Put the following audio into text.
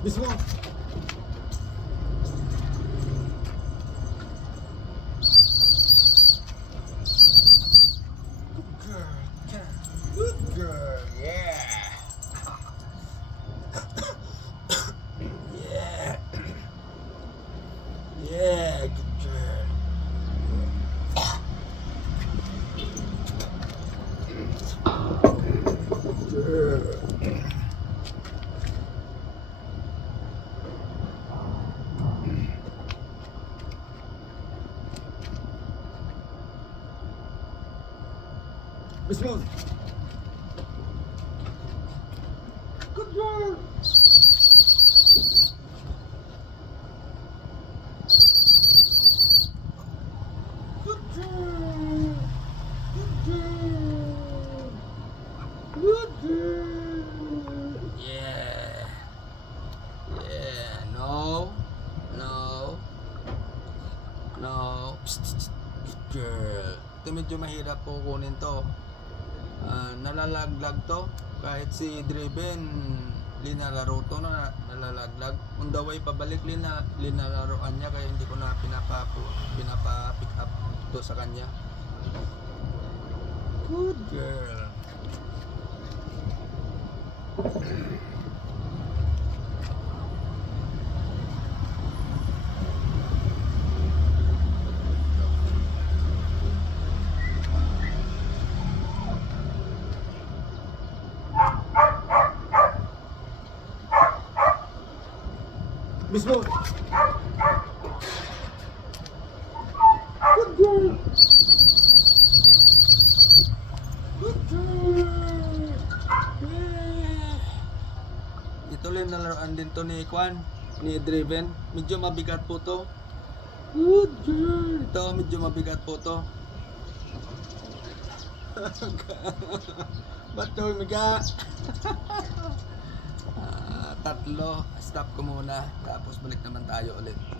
Mismo. Good girl. Yeah. Yeah. Yeah, good girl. Good girl. Mismo. Good girl. Good girl. Good girl. Good girl. Yeah. Yeah. No. No. No. Psst, psst. Good girl. Ito medyo mahirap po kunin to. Nalalaglag to. Kahit si Driven linalaro to na nalalaglag. On the way pabalik linalaroan niya kaya hindi ko na pinapa-pick up to sa kanya. Good girl. Mismo. Good girl. Good girl. Yeah. Ito rin nalaroan din to ni Kwan, ni Driven. Medyo mabigat po to. Good girl. Ito medyo mabigat po to. Ba't to miga? Tatlo. Stop ko muna. Tapos balik naman tayo ulit.